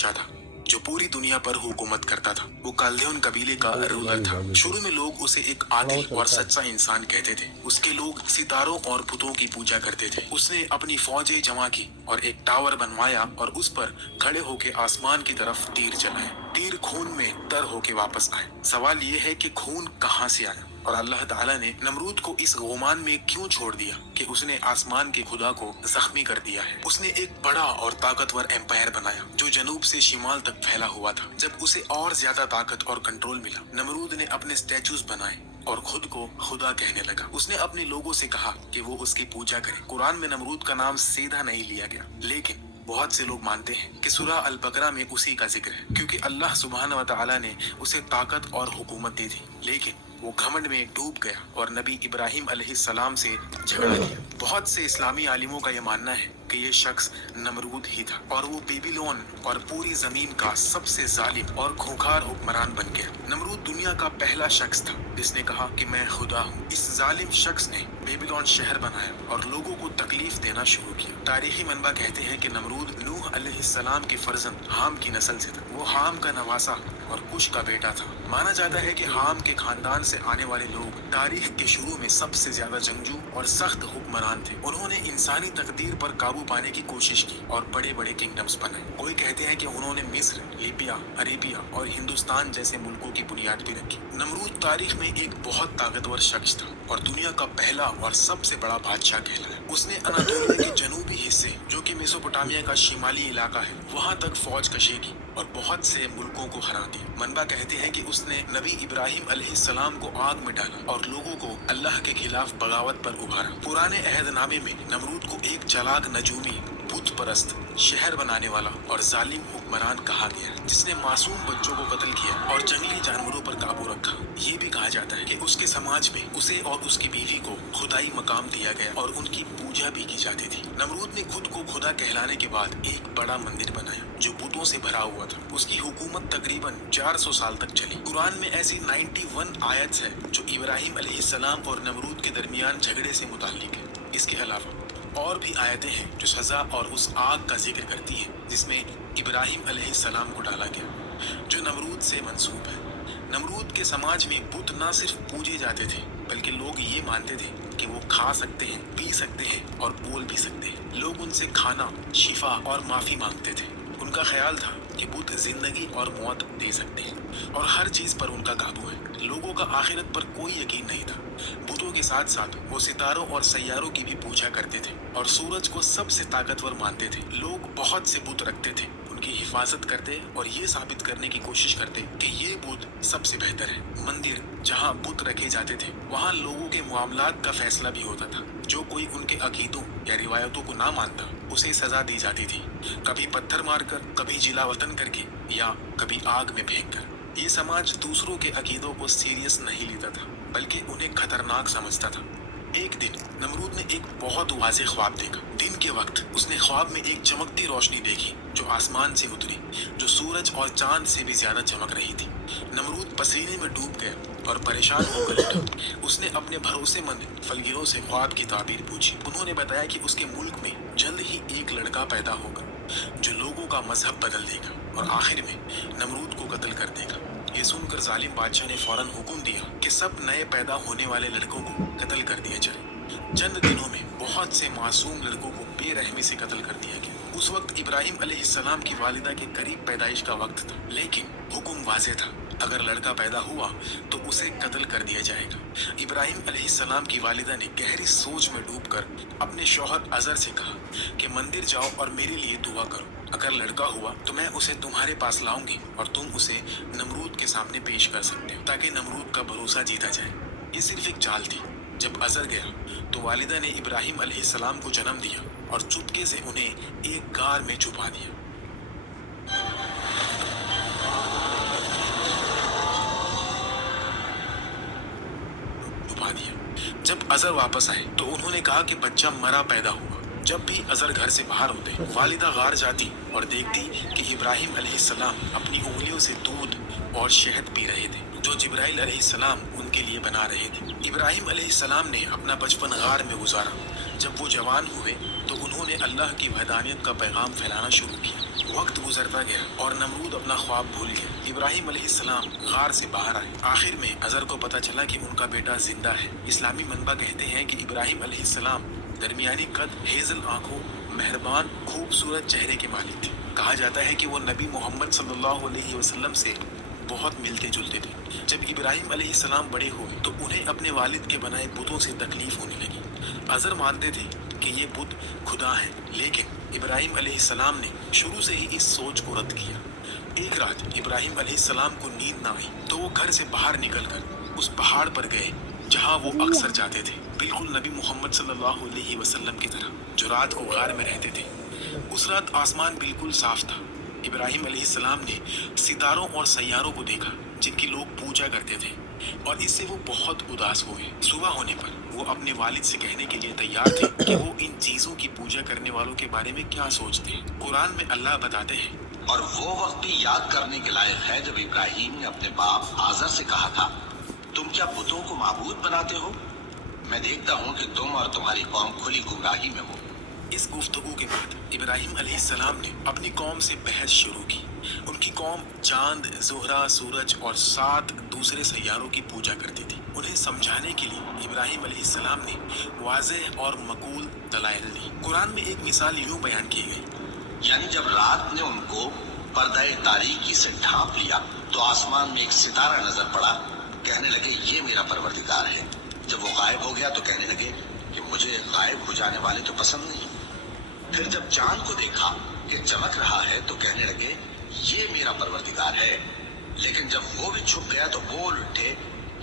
बादशाह था जो पूरी दुनिया पर हुकूमत करता था। वो काल्देउन कबीले का रूलर था। शुरू में लोग उसे एक आदिल और सच्चा इंसान कहते थे। उसके लोग सितारों और बुतों की पूजा करते थे। उसने अपनी फौजें जमा की और एक टावर बनवाया और उस पर खड़े होकर आसमान की तरफ तीर चलाए। तीर खून में तर होके वापस आए। सवाल ये है कि खून कहाँ से आया और अल्लाह ताला ने नमरूद को इस गुमान में क्यों छोड़ दिया कि उसने आसमान के खुदा को जख्मी कर दिया है। उसने एक बड़ा और ताकतवर एम्पायर बनाया जो जनूब से शिमाल तक फैला हुआ था। जब उसे और ज्यादा ताकत और कंट्रोल मिला, नमरूद ने अपने स्टैचूज बनाए और खुद को खुदा कहने लगा। उसने अपने लोगों से कहा कि वो उसकी पूजा करें। कुरान में नमरूद का नाम सीधा नहीं लिया गया, लेकिन बहुत से लोग मानते हैं कि सूरह अल बकरा में उसी का जिक्र है, क्योंकि अल्लाह सुब्हान व तआला ने उसे ताकत और हुकूमत दी थी, लेकिन वो घमंड में डूब गया और नबी इब्राहिम अलैहिस्सलाम से झगड़ा किया। बहुत से इस्लामी आलिमों का यह मानना है कि ये शख्स नमरूद ही था और वो बेबीलोन और पूरी जमीन का सबसे जालिम और खूंखार हुक्मरान बन गया। नमरूद दुनिया का पहला शख्स था जिसने कहा कि मैं खुदा हूँ। इस जालिम शख्स ने बेबीलोन शहर बनाया और लोगों को तकलीफ देना शुरू किया। तारीखी मनबा कहते हैं कि नमरूद नूह अलैहिस्सलाम के फर्जंद हाम की नस्ल से था। वो हाम का नवासा और कुश का बेटा था। माना जाता है कि हाम के खानदान से आने वाले लोग तारीख के शुरू में सबसे ज्यादा जंगजू और सख्त हुक्मरान थे। उन्होंने इंसानी तकदीर पर काबू पाने की कोशिश की और बड़े बड़े किंगडम्स बनाए। कोई कहते हैं कि उन्होंने मिस्र, लीबिया, अरेबिया और हिंदुस्तान जैसे मुल्कों की बुनियाद भी रखी। नमरूद तारीख में एक बहुत ताकतवर शख्स था और दुनिया का पहला और सबसे बड़ा बादशाह कहलाया। उसने अनातोलिया के जनूबी हिस्से, जो कि मेसोपोटामिया का शिमाली इलाका है, वहां तक फौज कशी की और बहुत से मुल्कों को हरा दिया। मनबा कहते हैं कि उसने नबी इब्राहिम अलैहिस्सलाम को आग में डाला और लोगों को अल्लाह के खिलाफ बगावत पर उभारा। पुराने अहदनामे में नमरूद को एक चालाक नजूमी, बुत परस्त, शहर बनाने वाला और जालिम हुक्मरान कहा गया, जिसने मासूम बच्चों को कत्ल किया और जंगली जानवरों पर काबू रखा। ये भी कहा जाता है कि उसके समाज में उसे और उसकी बीवी को खुदाई मकाम दिया गया और उनकी पूजा भी की जाती थी। नमरूद ने खुद को खुदा कहलाने के बाद एक बड़ा मंदिर बनाया जो बुतों से भरा हुआ था। उसकी हुकूमत तकरीबन 400 साल तक चली। कुरान में ऐसी 91 आयत है जो इब्राहिम अलैहिस्सलाम और नमरूद के दरमियान झगड़े से मुताल्लिक है। इसके अलावा और भी आयतें हैं जो सजा और उस आग का जिक्र करती हैं जिसमें इब्राहिम अलैहिस्सलाम को डाला गया, जो नमरूद से मंसूब है। नमरूद के समाज में बुत न सिर्फ पूजे जाते थे, बल्कि लोग ये मानते थे कि वो खा सकते हैं, पी सकते हैं और बोल भी सकते हैं। लोग उनसे खाना, शिफा और माफी मांगते थे। उनका ख्याल था कि बुत जिंदगी और मौत दे सकते हैं और हर चीज पर उनका काबू है। लोगों का आखिरत पर कोई यकीन नहीं था। बुतों के साथ साथ वो सितारों और सैयारों की भी पूजा करते थे और सूरज को सबसे ताकतवर मानते थे। लोग बहुत से बुत रखते थे, उनकी हिफाजत करते और ये साबित करने की कोशिश करते कि ये बुत सबसे बेहतर है। मंदिर जहाँ बुत रखे जाते थे, वहाँ लोगों के मामलात का फैसला भी होता था। जो कोई उनके अकीदों या रिवायतों को ना मानता, उसे सजा दी जाती थी, कभी पत्थर मारकर, कभी जिला वतन करके या कभी आग में फेंककर। ये समाज दूसरों के अकीदों को सीरियस नहीं लेता था, बल्कि उन्हें खतरनाक समझता था। एक दिन नमरूद ने एक बहुत वाज़ेह ख्वाब देखा। दिन के वक्त उसने ख्वाब में एक चमकती रोशनी देखी जो आसमान से उतरी, जो सूरज और चांद से भी ज्यादा चमक रही थी। नमरूद पसीने में डूब गया और परेशान होकर उठा। उसने अपने भरोसेमंद फलगिरों से ख्वाब की ताबीर पूछी। उन्होंने बताया कि उसके मुल्क में जल्द ही एक लड़का पैदा होगा जो लोगों का मजहब बदल देगा और आखिर में नमरूद को कत्ल कर देगा। ये सुनकर जालिम बादशाह ने फौरन हुक्म दिया कि सब नए पैदा होने वाले लड़कों को कत्ल कर दिया जाए। चंद दिनों में बहुत से मासूम लड़कों को बेरहमी से कत्ल कर दिया गया। उस वक्त इब्राहिम अलैहिस्सलाम की वालिदा के करीब पैदाइश का वक्त था, लेकिन हुक्म वाज़ेह था, अगर लड़का पैदा हुआ तो उसे कत्ल कर दिया जाएगा। इब्राहिम अलैहिस्सलाम की वालिदा ने गहरी सोच में डूबकर अपने शौहर अजर से कहा कि मंदिर जाओ और मेरे लिए दुआ करो। अगर लड़का हुआ तो मैं उसे तुम्हारे पास लाऊंगी और तुम उसे नमरूद के सामने पेश कर सकते हो ताकि नमरूद का भरोसा जीता जाए। ये सिर्फ एक चाल थी। जब अजर गया तो वालिदा ने इब्राहिम अलैहिस्सलाम को जन्म दिया और चुपके से उन्हें एक गार में छुपा दिया। जब अजर वापस आए तो उन्होंने कहा कि बच्चा मरा पैदा हुआ। जब भी अजर घर से बाहर होते, वालिदा गार जाती और देखती कि इब्राहिम अलैहिस्सलाम अपनी उंगलियों से दूध और शहद पी रहे थे जो जिब्राइल अलैहिस्सलाम उनके लिए बना रहे थे। इब्राहिम अलैहिस्सलाम ने अपना बचपन गार में गुजारा। जब वो जवान हुए तो उन्होंने अल्लाह की वहदानियत का पैगाम फैलाना शुरू किया। वक्त गुजरता गया और नमरूद अपना ख्वाब भूल गया। इब्राहिम अलैहिस्सलाम गार से बाहर आए। आखिर में अजर को पता चला कि उनका बेटा जिंदा है। इस्लामी मनबा कहते हैं कि इब्राहिम अलैहिस्सलाम दरमियानी कद, हेजल आंखों, मेहरबान, खूबसूरत चेहरे के मालिक थे। कहा जाता है कि वो नबी मोहम्मद सल्लल्लाहु अलैहि वसल्लम से बहुत मिलते जुलते थे। जब इब्राहिम अलैहिस्सलाम बड़े हुए तो उन्हें अपने वालिद के बनाए बुतों से तकलीफ होने लगी। अजर मानते थे कि ये बुत खुदा है, लेकिन इब्राहिम अलैहिस्सलाम ने शुरू से ही इस सोच को रद्द किया। एक रात इब्राहिम अलैहिस्सलाम को नींद ना आई तो वो घर से बाहर निकलकर उस पहाड़ पर गए जहाँ वो अक्सर जाते थे, बिल्कुल नबी मोहम्मद सल्लल्लाहु अलैहि वसल्लम की तरह, जो रात को गार में रहते थे। उस रात आसमान बिल्कुल साफ था। इब्राहिम अलैहिस्सलाम ने सितारों और सैयारों को देखा जिनकी लोग पूजा करते थे, और इससे वो बहुत उदास हुए। सुबह होने पर वो अपने वालिद से कहने के लिए तैयार थे कि वो इन चीजों की पूजा करने वालों के बारे में क्या सोचते हैं। कुरान में अल्लाह बताते हैं, और वो वक्त भी याद करने के लायक है जब इब्राहिम ने अपने बाप आजर से कहा था, तुम क्या बुतों को माबूद बनाते हो? मैं देखता हूँ कि तुम और तुम्हारी कौम खुली गुमराही में हो। इस गुफ्तगू के बाद इब्राहिम अलैहिस्सलाम ने अपनी कौम से बहस शुरू की। उनकी कौम चांद, ज़ोहरा, सूरज और 7 दूसरे सैयारों की पूजा करती थी। उन्हें समझाने के लिए इब्राहिम अलैहिस्सलाम ने वाज़ेह और मकूल दलाइल दी। कुरान में एक मिसाल यूं बयान की गई, यानी जब रात ने उनको पर्दाए तारीकी से ढांप लिया तो आसमान में एक सितारा नजर पड़ा। कहने लगे ये मेरा परवरदिगार है। जब वो गायब हो गया तो कहने लगे कि मुझे गायब हो जाने वाले तो पसंद नहीं। फिर जब चांद को देखा कि चमक रहा है तो कहने लगे ये मेरा परवरदिगार है। लेकिन जब वो भी छुप गया तो बोल उठे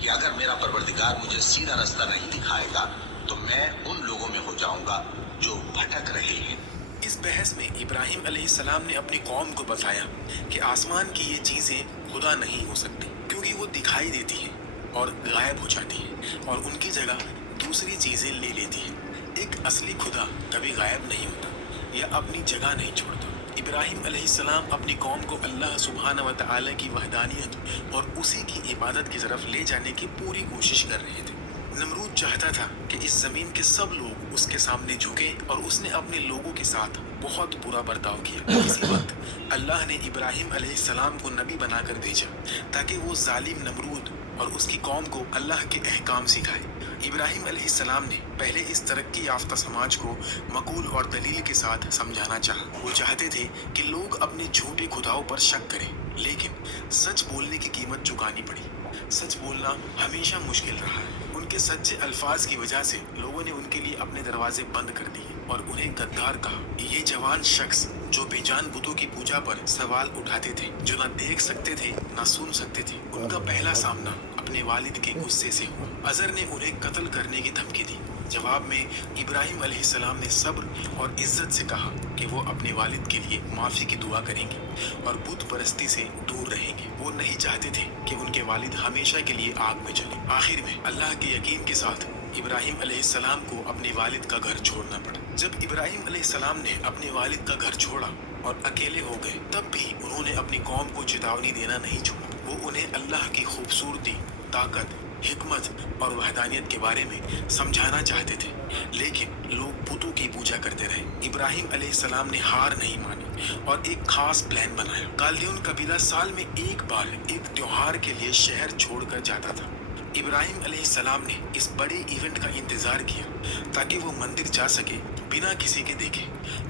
कि अगर मेरा परवरदिगार मुझे सीधा रास्ता नहीं दिखाएगा तो मैं उन लोगों में हो जाऊंगा जो भटक रहे हैं। इस बहस में इब्राहिम अलैहिस्सलाम ने अपनी कौम को बताया कि आसमान की ये चीज़ें खुदा नहीं हो सकती, क्योंकि वो दिखाई देती हैं और गायब हो जाती हैं और उनकी जगह दूसरी चीज़ें ले लेती हैं। एक असली खुदा कभी गायब नहीं होता या अपनी जगह नहीं छोड़ता। इब्राहिम अलैहिस्सलाम अपनी कौम को अल्लाह सुब्हानहू व तआला की वहदानियत और उसी की इबादत की तरफ ले जाने की पूरी कोशिश कर रहे थे। नमरूद चाहता था कि इस जमीन के सब लोग उसके सामने झुके, और उसने अपने लोगों के साथ बहुत बुरा बर्ताव किया। इसी वक्त अल्लाह ने इब्राहिम अलैहिस्सलाम को नबी बनाकर भेजा ताकि वो जालिम नमरूद और उसकी कौम को अल्लाह के अहकाम सिखाए। इब्राहिम अलैहिस्सलाम ने पहले इस तरक्की याफ्ता समाज को मकूल और दलील के साथ समझाना चाहा। वो चाहते थे कि लोग अपने झूठे खुदाओं पर शक करें, लेकिन सच बोलने की कीमत चुकानी पड़ी। सच बोलना हमेशा मुश्किल रहा है। उनके सच्चे अल्फाज की वजह से लोगों ने उनके लिए अपने दरवाजे बंद कर दिए और उन्हें गद्दार कहा। ये जवान शख्स जो बेजान बुतों की पूजा पर सवाल उठाते थे, जो ना देख सकते थे ना सुन सकते थे, उनका पहला सामना अपने वालिद के गुस्से से हुआ। अजर ने उन्हें कत्ल करने की धमकी दी। जवाब में इब्राहिम अलैहिस्सलाम ने सब्र और इज्जत से कहा कि वो अपने वालिद के लिए माफ़ी की दुआ करेंगे और बुत परस्ती से दूर रहेंगे। वो नहीं चाहते थे कि उनके वालिद हमेशा के लिए आग में जले। आखिर में अल्लाह के यकीन के साथ इब्राहिम अलैहिस्सलाम को अपने वालिद का घर छोड़ना पड़ा। जब इब्राहिम अलैहिस्सलाम ने अपने वालिद का घर छोड़ा और अकेले हो गए, तब भी उन्होंने अपनी कौम को चेतावनी देना नहीं छोड़ा। वो उन्हें अल्लाह की खूबसूरती, ताकत, हिकमत और वहदानियत के बारे में समझाना चाहते थे, लेकिन लोग बुतों की पूजा करते रहे। इब्राहिम अलैहिस्सलाम ने हार नहीं मानी और एक खास प्लान बनाया। काल्दियन कबीला साल में एक बार एक त्योहार के लिए शहर छोड़कर जाता था। इब्राहिम अलैहिस्सलाम ने इस बड़े इवेंट का इंतजार किया ताकि वो मंदिर जा सके बिना किसी के देखे।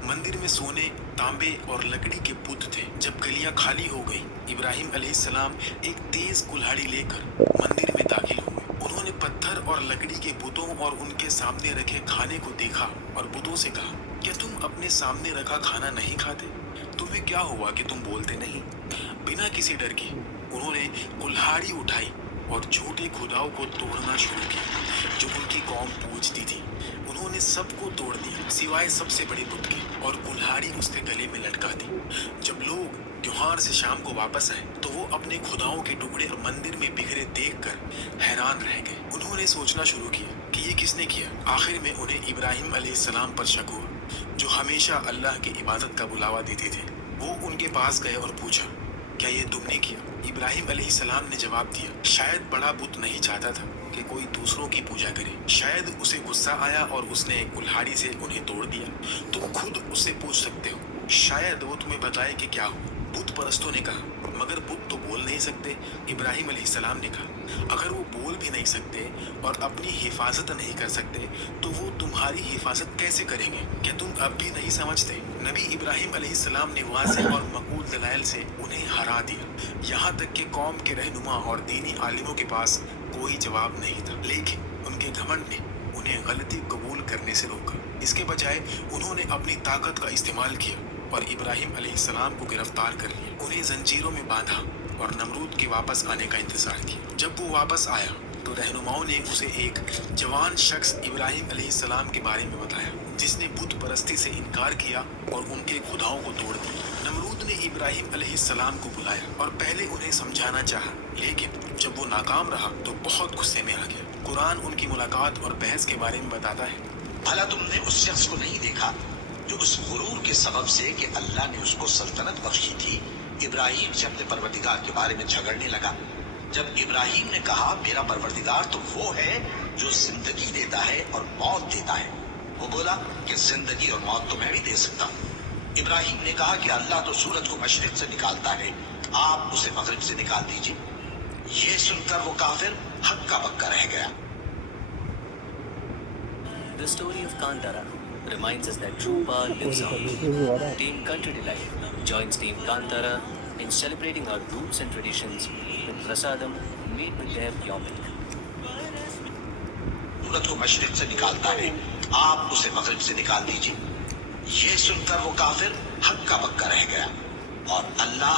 मंदिर में सोने, तांबे और लकड़ी के बुत थे। जब गलियां खाली हो गई, इब्राहिम अलैहिस्सलाम एक तेज कुल्हाड़ी लेकर मंदिर में दाखिल हुए। उन्होंने पत्थर और लकड़ी के बुतों और उनके सामने रखे खाने को देखा और बुतों से कहा, क्या तुम अपने सामने रखा खाना नहीं खाते? तुम्हें क्या हुआ कि तुम बोलते नहीं? बिना किसी डर के उन्होंने कुल्हाड़ी उठाई और झूठे खुदाओं को तोड़ना शुरू किया जो उनकी कौम पूजती थी। उन्होंने सबको तोड़ दिया सिवाय सबसे बड़े बुत के, और कुल्हाड़ी उसके गले में लटका दी। जब लोग त्योहार से शाम को वापस आए तो वो अपने खुदाओं के टुकड़े मंदिर में बिखरे देखकर हैरान रह गए। उन्होंने सोचना शुरू किया कि ये किसने किया। आखिर में उन्हें इब्राहिम अलैहिस्सलाम पर शक हुआ, जो हमेशा अल्लाह की इबादत का बुलावा देते थे। वो उनके पास गए और पूछा, क्या ये तुमने किया? इब्राहिम अलैहिस्सलाम ने जवाब दिया, शायद बड़ा बुत नहीं चाहता था कि कोई दूसरों की पूजा करे। शायद उसे गुस्सा आया और उसने कुल्हाड़ी से उन्हें तोड़ दिया। तुम खुद उससे पूछ सकते हो शायद वो तुम्हें बताए कि क्या हो। बुत परस्तों ने कहा, मगर बुत तो बोल नहीं सकते। इब्राहिम अलैहिस्सलाम ने कहा, अगर वो बोल भी नहीं सकते और अपनी हिफाजत नहीं कर सकते तो वो तुम्हारी हिफाजत कैसे करेंगे? क्या तुम अब भी नहीं समझते? नबी इब्राहिम अलैहिस्सलाम ने वाज़ेह और मक़बूल दलाइल से उन्हें हरा दिया। यहाँ तक कि कौम के रहनुमा और दीनी आलिमों के पास कोई जवाब नहीं था, लेकिन उनके घमंड ने उन्हें गलती कबूल करने से रोका। इसके बजाय उन्होंने अपनी ताकत का इस्तेमाल किया और इब्राहिम अलैहिस्सलाम को गिरफ्तार कर लिया, उन्हें जंजीरों में बांधा और नमरूद के वापस आने का इंतजार किया। जब वो वापस आया तो रहनुमाओं ने उसे एक जवान शख्स इब्राहिम अलैहिस्सलाम के बारे में बताया, जिसने बुत परस्ती से इनकार किया और उनके खुदाओं को तोड़ दिया। नमरूद ने इब्राहिम अलैहिस्सलाम को बुलाया और पहले उन्हें समझाना चाहा, लेकिन जब वो नाकाम रहा तो बहुत गुस्से में आ गया। कुरान उनकी मुलाकात और बहस के बारे में बताता है, भला तुमने उस शख्स को नहीं देखा जो उस गुरूर के सबब से कि अल्लाह ने उसको सल्तनत बख्शी थी, इब्राहिम से अपने परवरदिगार के बारे में झगड़ने लगा। जब इब्राहिम ने कहा मेरा परवरदिगार तो वो है जो जिंदगी देता है और मौत देता है, वो बोला कि जिंदगी और मौत तो मैं भी दे सकता हूँ। इब्राहिम ने कहा कि अल्लाह तो सूरज को मशरिक से निकालता है, आप उसे मगरिब से निकाल दीजिए। ये सुनकर वो काफिर हक्का बक्का रह गया। The story of Kantara reminds us that true power lives on. Team Country Delight joins Team Kantara in celebrating our roots and traditions with prasadam made with their pure milk. सूरज को मशरिक से निकालता है, आप उसे मगरिब से निकाल दीजिए। ये सुनकर वो काफिर हक्का बक्का रह गया और अल्लाह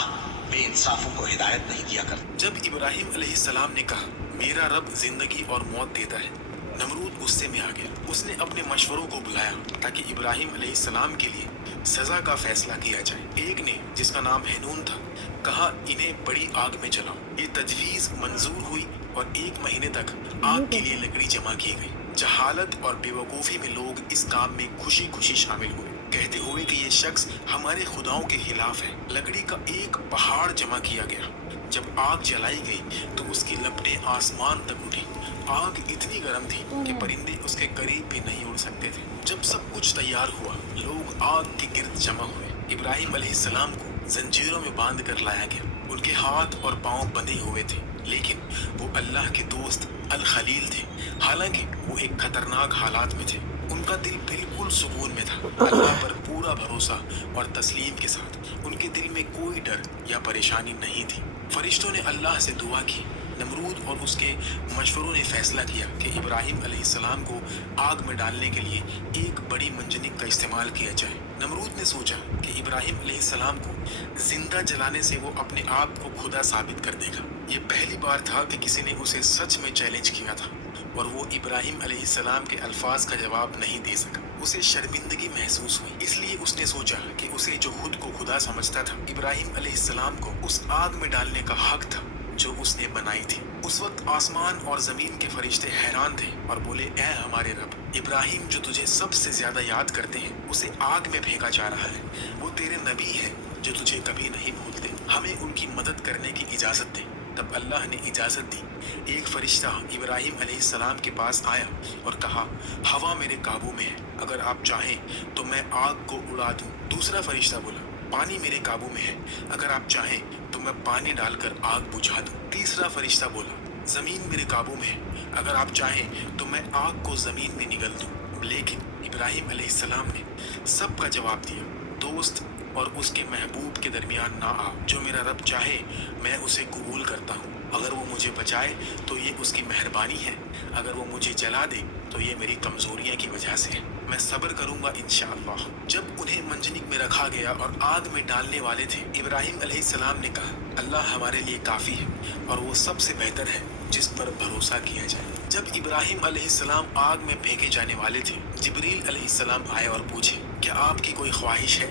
बेइंसाफों को हिदायत नहीं दिया करता। जब इब्राहिम अलैहिस्सलाम ने कहा मेरा रब जिंदगी और मौत देता है, नमरूद गुस्से में आ गया। उसने अपने मशवरों को बुलाया ताकि इब्राहिम अलैहिस्सलाम के लिए सजा का फैसला किया जाए। एक ने, जिसका नाम हैनून था, कहा इन्हें बड़ी आग में जलाओ। ये तजवीज मंजूर हुई और 1 महीने तक आग के लिए लकड़ी जमा की गई। जहालत और बेवकूफ़ी में लोग इस काम में खुशी खुशी शामिल हुए, कहते हुए कि ये शख्स हमारे खुदाओं के खिलाफ है। लकड़ी का एक पहाड़ जमा किया गया। जब आग जलाई गई तो उसकी लपटें आसमान तक उठी। आग इतनी गर्म थी कि परिंदे उसके करीब भी नहीं उड़ सकते थे। जब सब कुछ तैयार हुआ, लोग आग के गिर्द जमा हुए। इब्राहिम अलैहिस्सलाम को जंजीरों में बांध कर लाया गया। उनके हाथ और पांव बंधे हुए थे, लेकिन वो अल्लाह के दोस्त अल खलील थे। हालांकि वो एक खतरनाक हालात में थे। उनका दिल बिल्कुल सुकून में था, अल्लाह पर पूरा भरोसा और तस्लीम के साथ। उनके दिल में कोई डर या परेशानी नहीं थी। फरिश्तों ने अल्लाह से दुआ की। नमरूद और उसके मशवरों ने फैसला किया कि इब्राहिम अलैहिस्सलाम को आग में डालने के लिए एक बड़ी मंजनिक का इस्तेमाल किया जाए। नमरूद ने सोचा कि इब्राहिम अलैहिस्सलाम को जिंदा जलाने से वो अपने आप को खुदा साबित कर देगा। ये पहली बार था कि किसी ने उसे सच में चैलेंज किया था और वो इब्राहिम अलैहिस्सलाम के अल्फाज का जवाब नहीं दे सका। उसे शर्मिंदगी महसूस हुई, इसलिए उसने सोचा कि उसे जो खुद को खुदा समझता था, इब्राहिम अलैहिस्सलाम को उस आग में डालने का हक था जो उसने बनाई थी। उस वक्त आसमान और जमीन के फरिश्ते हैरान थे और बोले, ऐ हमारे रब, इब्राहिम जो तुझे सबसे ज्यादा याद करते हैं उसे आग में फेंका जा रहा है। वो तेरे नबी है जो तुझे कभी नहीं भूलते, हमें उनकी मदद करने की इजाजत दे। तब अल्लाह ने इजाजत दी। एक फरिश्ता इब्राहिम अलैहिस्सलाम के पास आया और कहा, हवा मेरे काबू में है, अगर आप चाहें तो मैं आग को उड़ा दूं। दूसरा फरिश्ता बोला, पानी मेरे काबू में है, अगर आप चाहें तो मैं पानी डालकर आग बुझा दूं। तीसरा फरिश्ता बोला, जमीन मेरे काबू में है, अगर आप चाहें तो मैं आग को जमीन में निगल दूं। लेकिन इब्राहिम अलैहिस्सलाम ने सबका जवाब दिया, दोस्त और उसके महबूब के दरमियान ना आओ। जो मेरा रब चाहे मैं उसे कबूल करता हूँ। अगर वो मुझे बचाए तो ये उसकी मेहरबानी है, अगर वो मुझे जला दे तो ये मेरी कमजोरियां की वजह से है। मैं सब्र करूंगा इंशाअल्लाह। जब उन्हें मंजनिक में रखा गया और आग में डालने वाले थे, इब्राहिम अलैहिस्सलाम ने कहा, अल्लाह हमारे लिए काफी है और वो सबसे बेहतर है जिस पर भरोसा किया जाए। जब इब्राहिम अलैहिस्सलाम आग में फेंके जाने वाले थे, जिब्रील अलैहिस्सलाम आए और पूछे, क्या आपकी कोई ख्वाहिश है?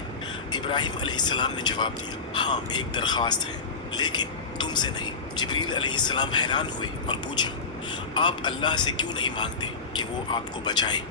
इब्राहिम अलैहिस्सलाम ने जवाब दिया, हाँ, एक दरख्वास्त है, लेकिन तुमसे नहीं। जिब्रील अलैहिस्सलाम हैरान हुए और पूछा, आप अल्लाह से क्यों नहीं मांगते कि वो आपको बचाए?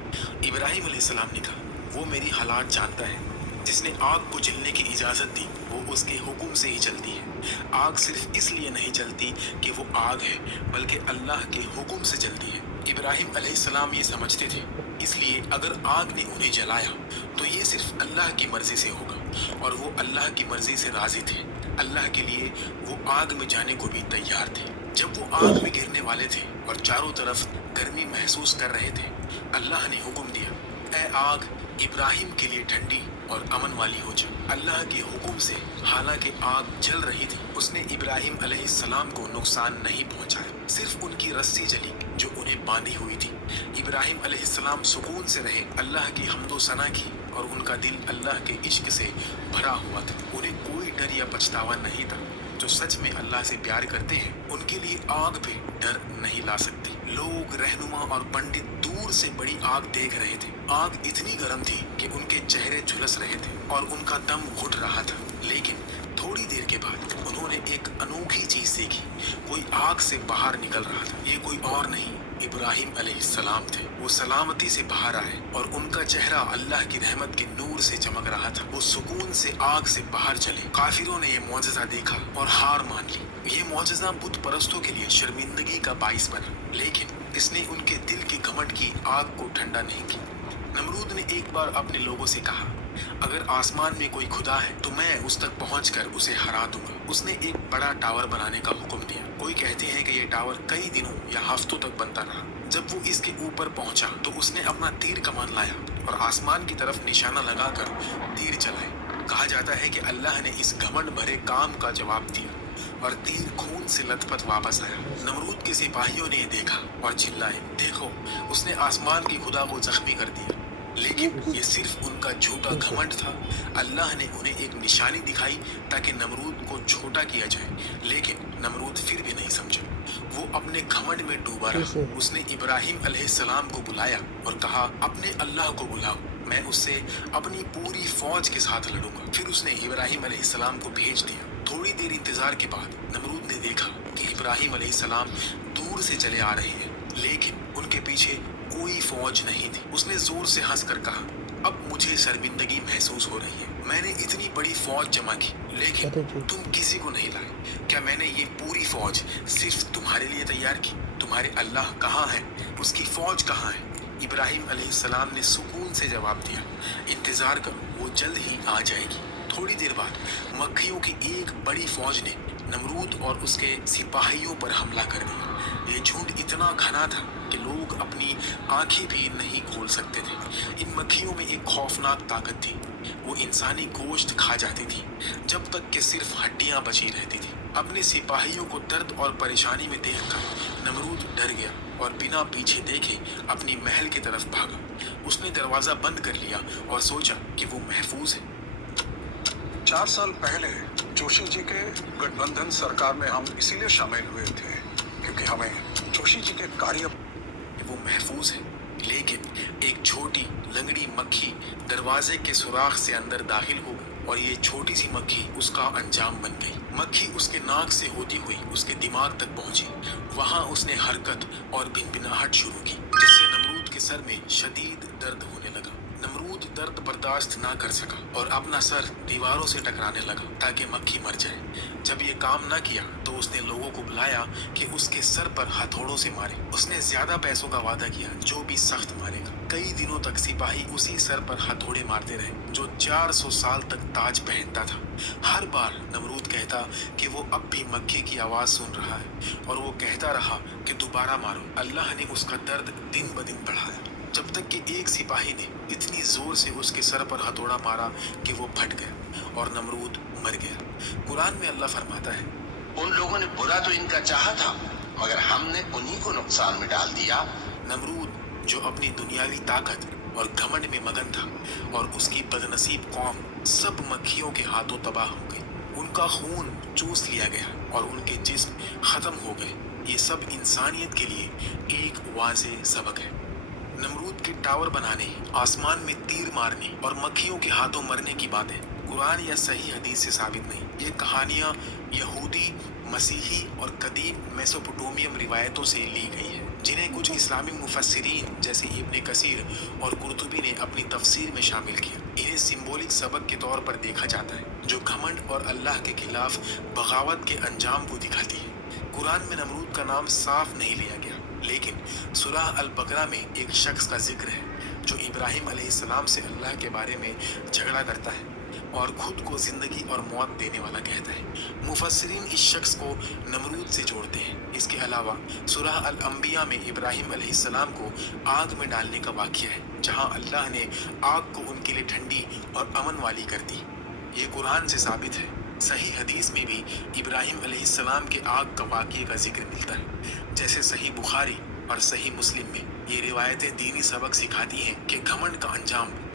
इब्राहिम अलैहिस्सलाम ने कहा, वो मेरी हालात जानता है। जिसने आग को जलने की इजाजत दी वो उसके हुक्म से ही जलती है। आग सिर्फ इसलिए नहीं जलती कि वो आग है, बल्कि अल्लाह के हुक्म से जलती है। इब्राहिम अलैहिस्सलाम ये समझते थे, इसलिए अगर आग ने उन्हें जलाया तो ये सिर्फ अल्लाह की मर्जी से होगा। और वो अल्लाह की मर्जी से राजी थे। अल्लाह के लिए वो आग में जाने को भी तैयार थे। जब वो आग में गिरने वाले थे और चारों तरफ गर्मी महसूस कर रहे थे, अल्लाह ने हुक्म दिया, ऐ आग, इब्राहिम के लिए ठंडी और अमन वाली हो जा। अल्लाह के हुक्म से हालांकि आग जल रही थी, उसने इब्राहिम अलैहिस्सलाम को नुकसान नहीं पहुंचाया। सिर्फ उनकी रस्सी जली जो उन्हें बांधी हुई थी। इब्राहिम अलैहिस्सलाम सुकून से रहे, अल्लाह की हम्दो सना की और उनका दिल अल्लाह के इश्क से भरा हुआ था। उन्हें कोई डर या पछतावा नहीं था। जो सच में अल्लाह से प्यार करते हैं, उनके लिए आग पे डर नहीं ला सकते। लोग, रहनुमा और पंडित दूर से बड़ी आग देख रहे थे। आग इतनी गर्म थी कि उनके चेहरे झुलस रहे थे और उनका दम घुट रहा था। लेकिन थोड़ी देर के बाद उन्होंने एक अनोखी चीज देखी। कोई आग से बाहर निकल रहा था। ये कोई और नहीं, इब्राहिम अलैहिस्सलाम थे। वो सलामती से बाहर आए और उनका चेहरा अल्लाह की रहमत के नूर से चमक रहा था। वो सुकून से आग से बाहर चले। काफिरों ने ये मौजज़ा देखा और हार मान ली। ये मौजज़ा बुत परस्तों के लिए शर्मिंदगी का बाइस बना, लेकिन इसने उनके दिल के घमंड की आग को ठंडा नहीं किया। नमरूद ने एक बार अपने लोगों से कहा, अगर आसमान में कोई खुदा है तो मैं उस तक पहुंचकर उसे हरा दूंगा। उसने एक बड़ा टावर बनाने का हुक्म दिया। कोई कहते हैं कि ये टावर कई दिनों या हफ्तों तक बनता रहा। जब वो इसके ऊपर पहुंचा तो उसने अपना तीर कमान लाया और आसमान की तरफ निशाना लगाकर तीर चलाए। कहा जाता है कि अल्लाह ने इस घमंड भरे काम का जवाब दिया और तीर खून से लथपथ वापस आया। नमरूद के सिपाहियों ने देखा और चिल्लाए, देखो, उसने आसमान की खुदा को जख्मी कर दिया। लेकिन ये सिर्फ उनका झूठा घमंड था। अल्लाह ने उन्हें एक निशानी दिखाई ताकि नमरूद को छोटा किया जाए, लेकिन नमरूद फिर भी नहीं समझा। वो अपने घमंड में डूबा रहा। उसने इब्राहिम अलैहिस्सलाम को बुलाया और कहा, अपने अल्लाह को बुलाओ, मैं उससे अपनी पूरी फौज के साथ लड़ूंगा। फिर उसने इब्राहिम अलैहिस्सलाम को भेज दिया। थोड़ी देर इंतजार के बाद नमरूद ने देखा कि इब्राहिम अलैहिस्सलाम दूर से चले आ रहे हैं, लेकिन उनके पीछे कोई फौज नहीं थी। उसने जोर से हंसकर कहा, अब मुझे शर्मिंदगी महसूस हो रही है। मैंने इतनी बड़ी फौज जमा की, लेकिन तुम किसी को नहीं लाए। क्या मैंने ये पूरी फौज सिर्फ तुम्हारे लिए तैयार की? तुम्हारे अल्लाह कहाँ है? उसकी फौज कहाँ है? इब्राहिम अलैहिस्सलाम ने सुकून से जवाब दिया, इंतजार करो, वो जल्द ही आ जाएगी। थोड़ी देर बाद मक्खियों की एक बड़ी फौज ने नमरूद और उसके सिपाहियों पर हमला कर दिया। ये झुंड इतना घना था कि लोग अपनी आंखें भी नहीं खोल सकते थे। इन मक्खियों में एक खौफनाक ताकत थी। वो इंसानी गोश्त खा जाती थी जब तक कि सिर्फ हड्डियां बची रहती थी। अपने सिपाहियों को दर्द और परेशानी में देखकर नमरूद डर गया और बिना पीछे देखे अपनी महल की तरफ भागा। उसने दरवाजा बंद कर लिया और सोचा कि वो महफूज है। 4 साल पहले जोशी जी के गठबंधन सरकार में हम इसीलिए शामिल हुए थे क्योंकि हमें जोशी जी के कार्य वो महफूज है। लेकिन एक छोटी लंगड़ी मक्खी दरवाजे के सुराख से अंदर दाखिल हो गई और ये छोटी सी मक्खी उसका अंजाम बन गई। मक्खी उसके नाक से होती हुई उसके दिमाग तक पहुंची। वहां उसने हरकत और भिनभिनाहट शुरू की, जिससे नमरूद के सर में शदीद दर्द होने लगा। नमरूद दर्द बर्दाश्त ना कर सका और अपना सर दीवारों से टकराने लगा ताकि मक्खी मर जाए। जब ये काम ना किया तो उसने लोगों को बुलाया कि उसके सर पर हथौड़ों से मारे। उसने ज्यादा पैसों का वादा किया जो भी सख्त मारेगा। कई दिनों तक सिपाही उसी सर पर हथौड़े मारते रहे जो 400 साल तक ताज पहनता था। हर बार नमरूद कहता कि वो अब भी मक्खी की आवाज सुन रहा है और वो कहता रहा कि दोबारा मारो। अल्लाह ने उसका दर्द दिन ब दिन बढ़ाया, जब तक कि एक सिपाही ने इतनी जोर से उसके सर पर हथौड़ा मारा कि वो फट गया और नमरूद मर गया। कुरान में अल्लाह फरमाता है, उन लोगों ने बुरा तो इनका चाहा था, मगर हमने उन्हीं को नुकसान में डाल दिया। नमरूद जो अपनी दुनियावी ताकत और घमंड में मगन था और उसकी बदनसीब कौम सब मक्खियों के हाथों तबाह हो गई। उनका खून चूस लिया गया और उनके जिस्म खत्म हो गए। ये सब इंसानियत के लिए एक वाज़ेह सबक है। नमरूद के टावर बनाने, आसमान में तीर मारने और मक्खियों के हाथों मरने की बातें कुरान या सही हदीस से साबित नहीं। ये कहानियाँ यहूदी, मसीही और कदीम मेसोपोटामियम रिवायतों से ली गई है, जिन्हें कुछ इस्लामी मुफस्सिरीन जैसे इब्ने कसीर और कुर्तुबी ने अपनी तफसीर में शामिल किया। इन्हें सिंबॉलिक सबक के तौर पर देखा जाता है जो घमंड और अल्लाह के खिलाफ बगावत के अंजाम को दिखाती है। कुरान में नमरूद का नाम साफ नहीं लिया गया, लेकिन सूरह अल बकरा में एक शख्स का जिक्र है जो इब्राहिम अलैहिस्सलाम से अल्लाह के बारे में झगड़ा करता है। اور خود کو زندگی اور موت دینے والا کہتا ہے۔ مفسرین اس شخص کو نمرود سے جوڑتے ہیں۔ اس کے علاوہ سورہ الانبیاء میں ابراہیم علیہ السلام کو آگ میں ڈالنے کا واقعہ ہے، جہاں اللہ نے آگ کو ان کے لیے ٹھنڈی اور امن والی کر دی۔ یہ قرآن سے ثابت ہے۔ صحیح حدیث میں بھی ابراہیم علیہ السلام کے آگ کا واقعے کا ذکر ملتا ہے، جیسے صحیح بخاری اور صحیح مسلم میں۔ یہ روایتیں دینی سبق سکھاتی ہیں کہ گھمنڈ کا انجام